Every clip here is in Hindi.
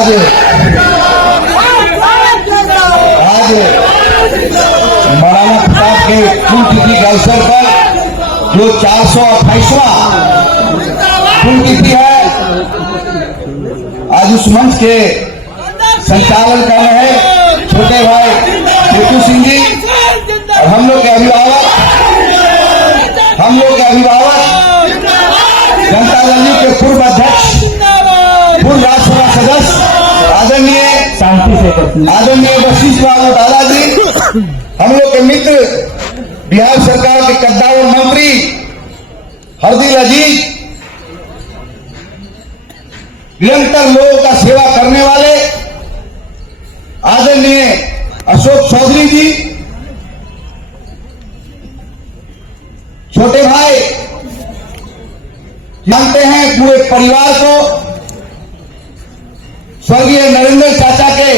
आज मौलाना प्रताप के पुण्यतिथि के अवसर पर जो 428वां पुण्यतिथि है, आज उस मंच के संचालन कर रहे हैं छोटे भाई छोटू सिंह जी और हम लोग के अभिभावक जनता दल यू के पूर्व अध्यक्ष, पूर्व राज्यसभा सदस्य आदरणीय वशिष्ठ बाबू दादाजी, हम लोग के मित्र बिहार सरकार के कद्दावर मंत्री हरदिल अजीज, निरंतर लोगों का सेवा करने वाले आदरणीय अशोक चौधरी जी, छोटे भाई जानते हैं पूरे परिवार को, स्वर्गीय नरेंद्र चाचा के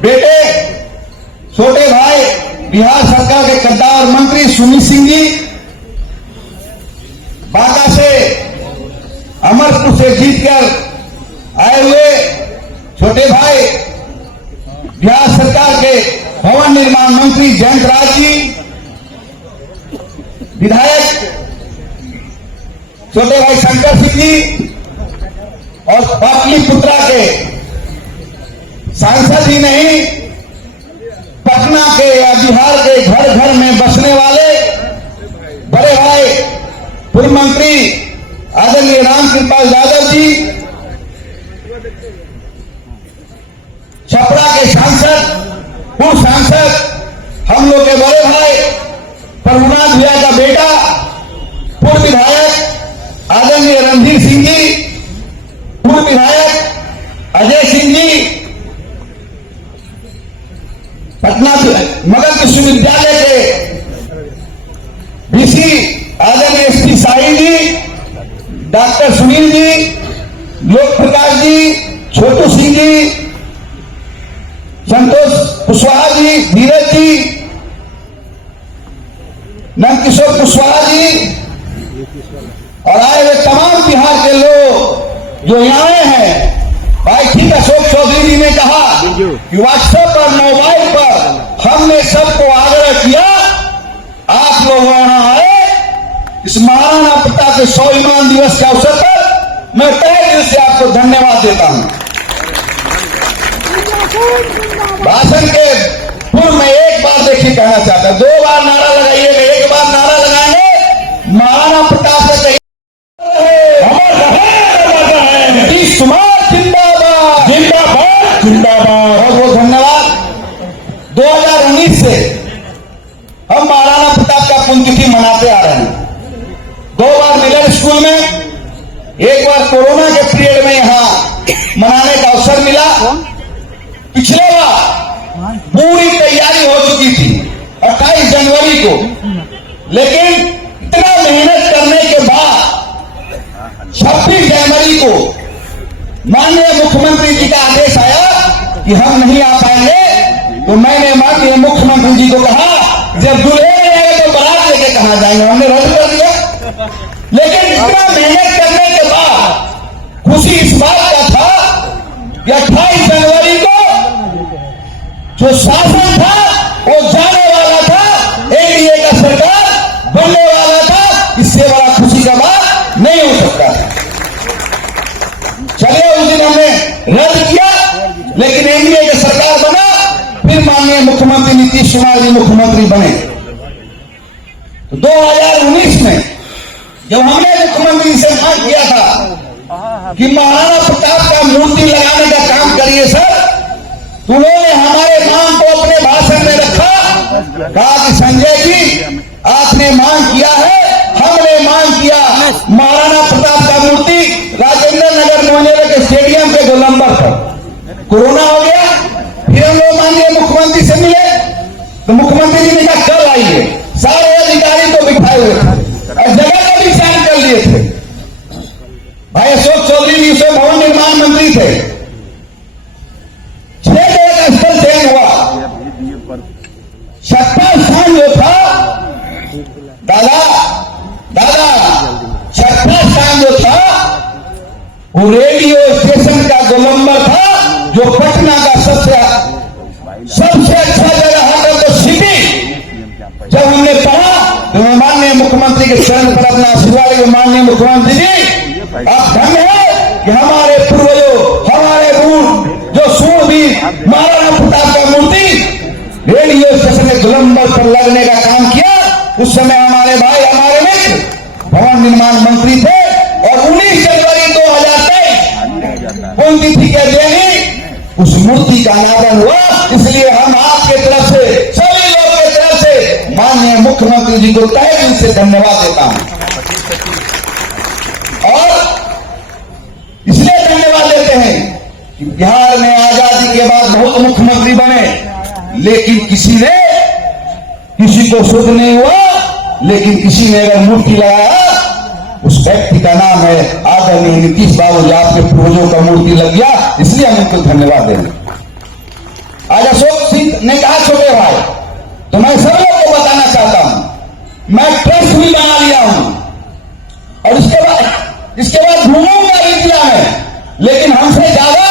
बेटे छोटे भाई बिहार सरकार के कद्दावर मंत्री सुनील सिंह जी, बांका से अमरपुर से जीतकर आए हुए छोटे भाई बिहार सरकार के भवन निर्माण मंत्री जयंत राज जी, विधायक छोटे भाई शंकर सिंह जी और पाटलिपुत्रा के सांसद ही नहीं, पटना के या बिहार के घर घर में बसने वाले बड़े भाई पूर्व मंत्री आदरणीय रामकृपाल यादव जी, छपरा के सांसद पूर्व सांसद हम लोग के बड़े भाई प्रभुनाथ भैया का बेटा पूर्व विधायक आदरणीय रणधीर सिंह जी, पूर्व विधायक अजय सिंह जी, पटना मगध विश्वविद्यालय के वीसी आदरणीय एसपी साहिल जी, डॉक्टर सुनील जी, लोक प्रकाश जी, छोटू सिंह जी, संतोष कुशवाहा जी, धीरज जी, नंदकिशोर कुशवाहा जी और आए हुए तमाम बिहार के लोग जो यहाँ आए हैं। भाई ठीक अशोक चौधरी जी ने कहा कि व्हाट्सएप और मोबाइल पर हमने सबको आग्रह किया, आप लोग यहाँ आए इस महाराणा प्रताप के 100वां दिवस के अवसर पर मैं तहे दिल से आपको धन्यवाद देता हूं। भाषण के पूर्व में एक बार देखिए कहना चाहता, 2 बार नारा लगाइएगा, एक बार नारा लगाएंगे महाराणा प्रताप से कहिए नीतीश कुमार जिंदाबाद जिंदाबाद जिंदाबाद। बहुत बहुत धन्यवाद। 2019 से हम महाराणा प्रताप का पुण्यतिथि मनाते आ रहे हैं। 2 बार मिलन स्कूल में, एक बार कोरोना के पीरियड में यहां मनाने का अवसर मिला। पिछले बार पूरी तैयारी हो चुकी थी 28 जनवरी को, लेकिन इतना मेहनत करने के बाद 26 जनवरी को माननीय मुख्यमंत्री जी का आदेश आया कि हम नहीं आ पाएंगे। तो मैंने माननीय मुख्यमंत्री जी को कहा जब दूल्हे नहीं आए तो बारात लेके कहां जाएंगे, हमने रद्द कर दिया। लेकिन इतना मेहनत करने के बाद खुशी इस बात का था कि 28 जनवरी को जो शासन था वो जाने वाला था, एनडीए का सरकार बनने वाला था। इससे बड़ा खुशी का बात नहीं हो सकता। चलिए उस दिन हमने रद्द किया, लेकिन एनडीए की सरकार बना, फिर माननीय मुख्यमंत्री नीतीश कुमार जी मुख्यमंत्री बने। तो 2019 में जब हमने मुख्यमंत्री से मांग किया था कि महाराणा प्रताप का मूर्ति लगाने का काम करिए सर, तो उन्होंने हमारे मांग को अपने भाषण में रखा, कहा कि संजय जी आपने मांग किया है, हमने मांग किया महाराणा प्रताप का मूर्ति राजेंद्र नगर मोहनेरे के स्टेडियम पे गोलंबर पर। कोरोना हो गया, फिर हम लोग माननीय मुख्यमंत्री से मिले, तो मुख्यमंत्री जी ने कहा कल आइए। सारे अधिकारी तो बिठाए हुए थे और जगह का भी साइन कर लिए थे। भाई अशोक चौधरी जी उसमें भवन निर्माण मंत्री थे। 6 जगह का स्थल चयन हुआ। 6वां स्थान जो था दादा 6वां स्थान जो था वो रेडियो स्टेशन का गोलंबर था, जो के चरण पर अपना आशीर्वाद के माननीय मुख्यमंत्री जी, आप धन्य है कि हमारे पूर्वजों, हमारे गुरु जो सूरवीर महाराणा प्रताप का मूर्ति रेडियो स्टेशन के गोलंबर पर लगने का काम किया, उस समय हमारे भाई, हमारे मित्र भवन निर्माण मंत्री थे और 19 जनवरी 2023 पुण्यतिथि के दिन उस मूर्ति का अनावरण हुआ। इसलिए हम आपके तरफ से, सभी लोगों की तरफ से माननीय मुख्यमंत्री जी को तहे दिल से धन्यवाद देता हूं। और इसलिए धन्यवाद देते हैं कि बिहार में आजादी के बाद बहुत मुख्यमंत्री बने, लेकिन किसी को शुद्ध नहीं हुआ, लेकिन किसी ने अगर मूर्ति लगाया, उस व्यक्ति का नाम है आदरणीय नीतीश बाबू जी। आपके पूर्वजों का मूर्ति लग गया, इसलिए हम उनको धन्यवाद देंगे। आज अशोक सिंह ने कहा छोटे भाई, तो मैं सब लोग को बताना चाहता हूं, मैं ट्रस्ट भी बना लिया हूं और इसके बाद घूमूंगा इंडिया में, लेकिन हमसे ज्यादा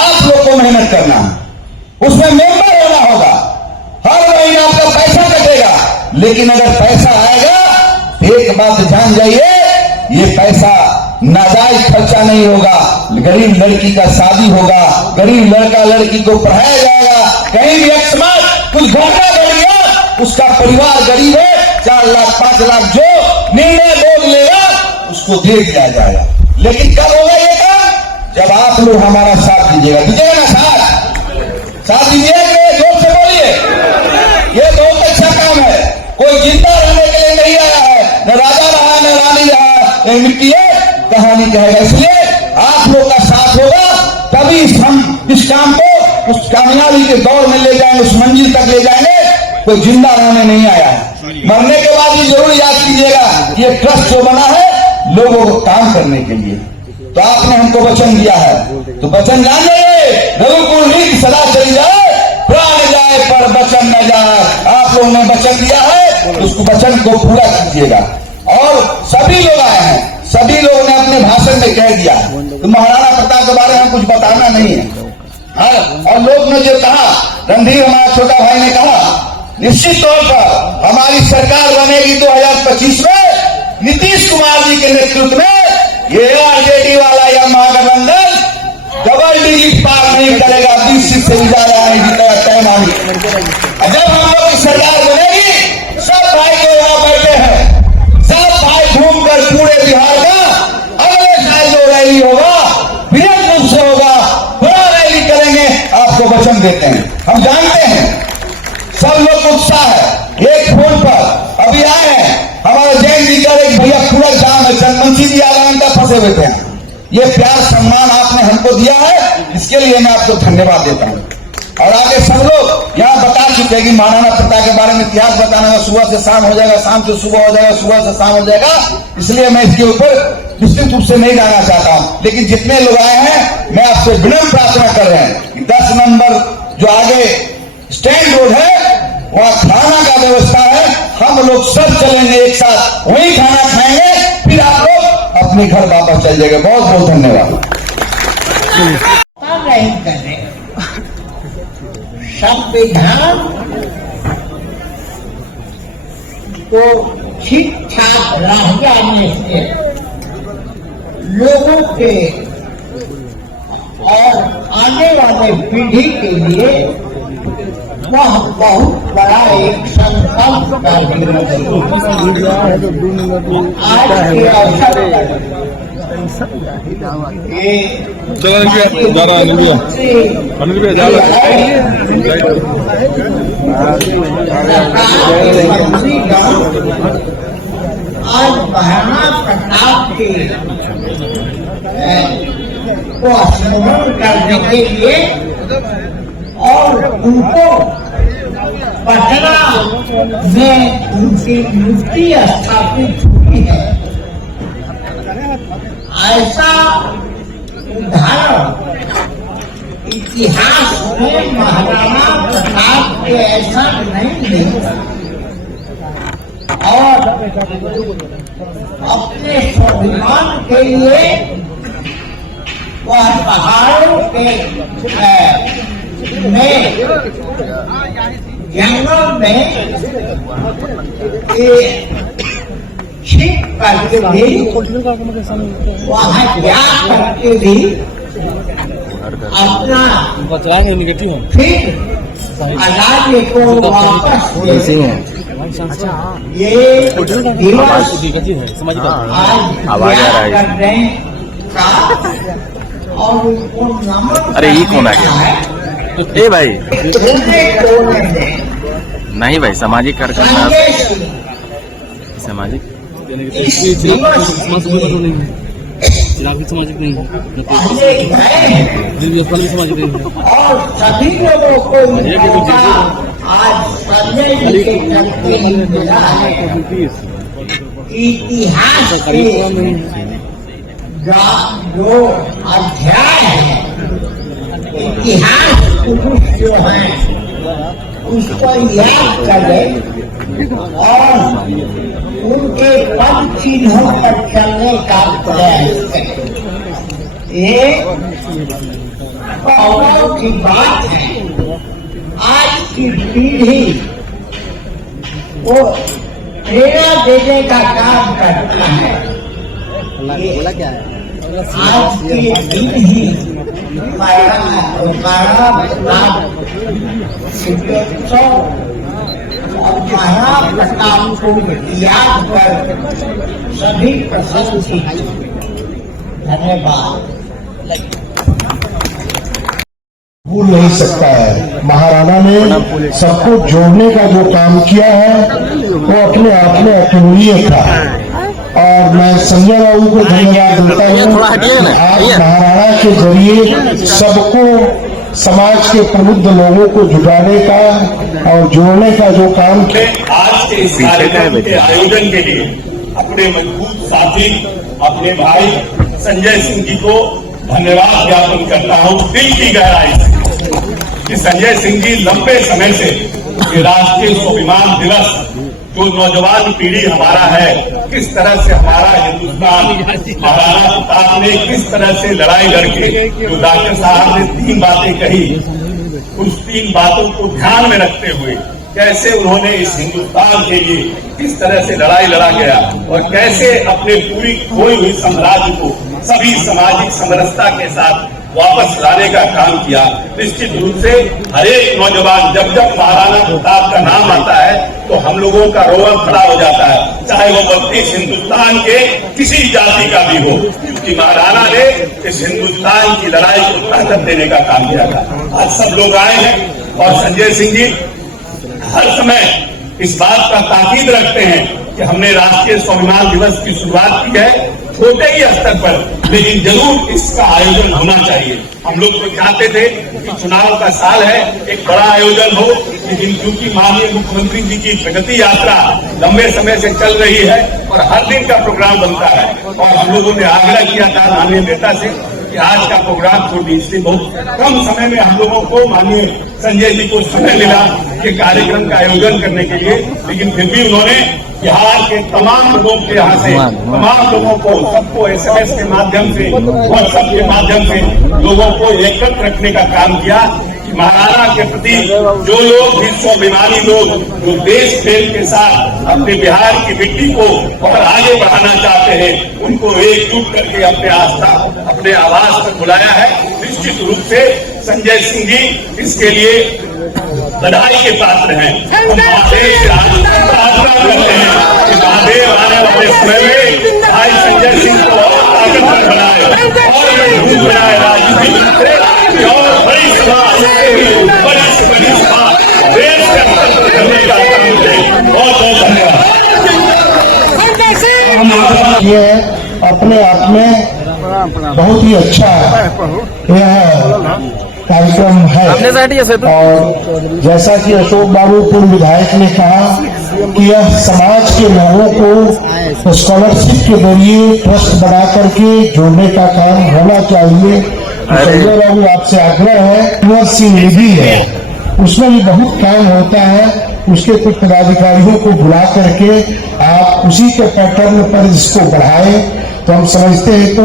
आप लोग को मेहनत करना है, उसमें मेंबर होना होगा, हर महीना आपका पैसा कटेगा, लेकिन अगर पैसा आएगा, एक बात जान जाइए, ये पैसा नाजायज खर्चा नहीं होगा। गरीब लड़की का शादी होगा, गरीब लड़का लड़की को पढ़ाया जाएगा, कहीं भी अकस्मात कुछ घटना बढ़ गया, उसका परिवार गरीब है, 4 लाख 5 लाख जो निर्णय लोग लेगा उसको दे दिया जाएगा। लेकिन कब होगा ये काम? जब आप लोग हमारा साथ दीजिएगा। दीजिएगा ना साथ दीजिएगा, जोर से बोलिए। ये बहुत अच्छा काम है, कोई जिंदा रहने के लिए नहीं आया है, न राजा रहा न रानी रहा, मिट्टी है, कहानी कहेगा। इसलिए आप लोग का साथ होगा, तभी हम इस काम को उस कामयाबी के दौर में ले जाएंगे, उस मंजिल तक ले जाएंगे। कोई जिंदा रहने नहीं आया है, मरने के बाद भी जरूर याद कीजिएगा, ये ट्रस्ट जो बना है लोगों को काम करने के लिए। तो आपने हमको वचन दिया है, तो वचन जान जाइए, रघुकुल रीत सदा चली जाए, प्राण जाए पर वचन न जाए। आप लोगों ने वचन दिया है, तो उसको वचन को पूरा कीजिएगा। और सभी लोग आए हैं, सभी लोगों ने अपने भाषण में कह दिया, तो महाराणा प्रताप के बारे में कुछ बताना नहीं है। और लोग ने जो कहा, रणधीर हमारा छोटा भाई ने कहा, निश्चित तौर पर हमारी सरकार बनेगी 2025 में नीतीश कुमार जी के नेतृत्व में। ये आरजेडी वाला या महागठबंधन डबल डिजिट पार नहीं करेगा, 20 सीट से भी ज्यादा नहीं जीतेगा, तय मानी। जब हम लोग की सरकार बनेगी, सब भाई को यहाँ बैठे हैं, सब भाई घूमकर पूरे बिहार का अगले साल जो रैली होगा बृहद रूप से होगा, बड़ा रैली करेंगे, आपको वचन देते हैं। हम जानते हैं सब लोग को उत्साह है। एक फोन पर अभी आए हैं हमारे जैन जी का एक भैया पूरा जाम है, चंदमंशी जी आधा घंटा फंसे हुए थे। ये प्यार सम्मान आपने हमको दिया है, इसके लिए मैं आपको धन्यवाद देता हूँ। और आगे सब लोग यहाँ बता चुके हैं कि महाराणा प्रताप के बारे में इतिहास बताना, सुबह से शाम हो जाएगा, शाम से सुबह हो जाएगा, सुबह से शाम हो जाएगा, इसलिए मैं इसके ऊपर विस्तृत रूप से नहीं जाना चाहता हूँ। लेकिन जितने लोग आए हैं, मैं आपसे विनम्र प्रार्थना कर रहे हैं कि 10 नंबर जो आगे स्टैंड रोड है, वहाँ खाना का व्यवस्था है, हम लोग सब चलेंगे एक साथ, वही खाना खाएंगे, फिर आप लोग अपने घर वापस चल जाएंगे। बहुत बहुत धन्यवाद। संविधान को ठीक ठाक राह जाने से लोगों के और आने वाले पीढ़ी के लिए वह बहुत बड़ा एक संकल्प का आज के अवसर आज महाराणा प्रताप के को स्मरण करने के लिए और उनको पटना में उनकी मूर्ति स्थापित हुई है। ऐसा उदाहरण इतिहास में महाराणा प्रताप के ऐसा नहीं मिलता। और अपने स्वाभिमान के लिए वह पहाड़ों के में जंगल में 6 ठीक करके भी वहाँ जा करके भी अपना फिर आजादी को वापस ये दिवस आज याद करने का और उनको नमन अरे ये कौन आ गया? है। ए भाई कोने में नहीं भाई, सामाजिक कार्यक्रम सामाजिक इस दिवस सामाजिक नहीं है, पहले गए सामाजिक नहीं है। और सभी लोगों को मौका आज संजय जी के चलते ही मिला है। इतिहास के जो अध्याय है, इतिहास पुरुष जो है उसको याद करें और उनके पद चिन्हों पर चलने का प्रयास करें। ये गौरव की बात है। आज की पीढ़ी को प्रेरणा देने का काम करता है। आज के दिन ही और महाप्रताप को याद कर सभी प्रसन्न थी। धन्यवाद। भूल नहीं सकता है। महाराणा ने सबको जोड़ने का जो काम किया है वो अपने आप में अतुलनीय था और मैं संजय बाबू को धन्यवाद देता हूँ। आज महाराणा के जरिए सबको, समाज के प्रबुद्ध लोगों को जुटाने का और जोड़ने का जो काम किया। आज के इस कार्यक्रम के आयोजन के लिए अपने मजबूत साथी, अपने भाई संजय सिंह जी को धन्यवाद ज्ञापन करता हूँ दिल की गहराई से कि संजय सिंह जी लंबे समय से ये राष्ट्रीय स्वाभिमान दिवस जो नौजवान पीढ़ी हमारा है, किस तरह से हमारा हिंदुस्तान महाराणा प्रताप ने किस तरह से लड़ाई लड़के, जो डॉक्टर साहब ने 3 बातें कही, उस 3 बातों को ध्यान में रखते हुए कैसे उन्होंने इस हिंदुस्तान के लिए किस तरह से लड़ाई लड़ा गया और कैसे अपने पूरी खोई हुई साम्राज्य को सभी सामाजिक समरसता के साथ वापस लाने का काम किया। निश्चित रूप से हर एक नौजवान जब जब महाराणा प्रताप का नाम आता है तो हम लोगों का रोवन खड़ा हो जाता है, चाहे वो व्यक्ति हिंदुस्तान के किसी जाति का भी हो, क्योंकि महाराणा ने इस हिंदुस्तान की लड़ाई को ताकत देने का काम किया था। आज सब लोग आए हैं और संजय सिंह जी हर समय इस बात का ताकीद रखते हैं कि हमने राष्ट्रीय स्वाभिमान दिवस की शुरुआत की है छोटे ही स्तर पर, लेकिन जरूर इसका आयोजन होना चाहिए। हम लोग तो चाहते थे कि चुनाव का साल है, एक बड़ा आयोजन हो, लेकिन क्योंकि माननीय मुख्यमंत्री जी की प्रगति यात्रा लंबे समय से चल रही है और हर दिन का प्रोग्राम बनता है और हम लोगों ने आग्रह किया था माननीय नेता से कि आज का प्रोग्राम छोड़ दी, इसलिए बहुत कम समय में हम लोगों को माननीय संजय जी को समय मिला कि कार्यक्रम का आयोजन करने के लिए, लेकिन फिर भी उन्होंने बिहार के तमाम लोगों के यहाँ से तमाम लोगों को, सबको SMS के माध्यम से, व्हाट्सएप के माध्यम से लोगों को एकत्र रखने का काम किया कि महाराणा के प्रति जो लोग भी स्वाभिमानी लोग जो देश प्रेम के साथ अपने बिहार की मिट्टी को और आगे बढ़ाना चाहते हैं, उनको एकजुट करके अपने आस्था, अपने आवास पर बुलाया है। निश्चित रूप से संजय सिंह जी इसके लिए बधाई के पात्र हैं। हम महादेव से प्रार्थना करते हैं कि महादेव आने वाले समय में भाई संजय सिंह को और ताकतवर बनाए और मजबूत बनाए, राजनीति और बड़ी सभा, बड़ी से बड़ी सभा देश के स्तर पर करने का काम करें। बहुत बहुत धन्यवाद। ये अपने आप में बहुत ही अच्छा यह कार्यक्रम है और जैसा कि अशोक बाबू पूर्व विधायक ने कहा कि यह समाज के लोगों को स्कॉलरशिप के जरिए ट्रस्ट बना करके जोड़ने का काम होना चाहिए। संजय बाबू आपसे आग्रह है, यूनिवर्सिटी निधि है, उसमें भी बहुत काम होता है, उसके कुछ पदाधिकारियों को बुला करके आप उसी के पैटर्न पर इसको बढ़ाएं तो हम समझते हैं तो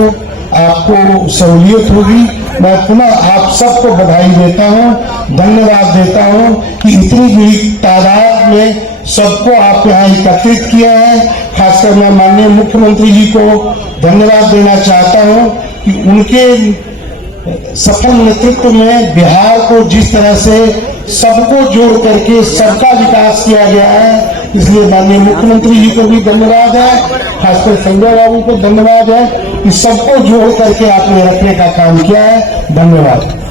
आपको सहूलियत होगी। मैं पुनः आप सबको बधाई देता हूं, धन्यवाद देता हूं कि इतनी बड़ी तादाद में सबको आप यहाँ एकत्रित किया है। खासकर मैं माननीय मुख्यमंत्री जी को धन्यवाद देना चाहता हूँ कि उनके सफल नेतृत्व में बिहार को जिस तरह से सबको जोड़ करके सबका विकास किया गया है, इसलिए माननीय मुख्यमंत्री जी को भी धन्यवाद है, खासकर संजय बाबू को धन्यवाद है कि सबको जोड़ करके आपने रखने का काम किया है। धन्यवाद।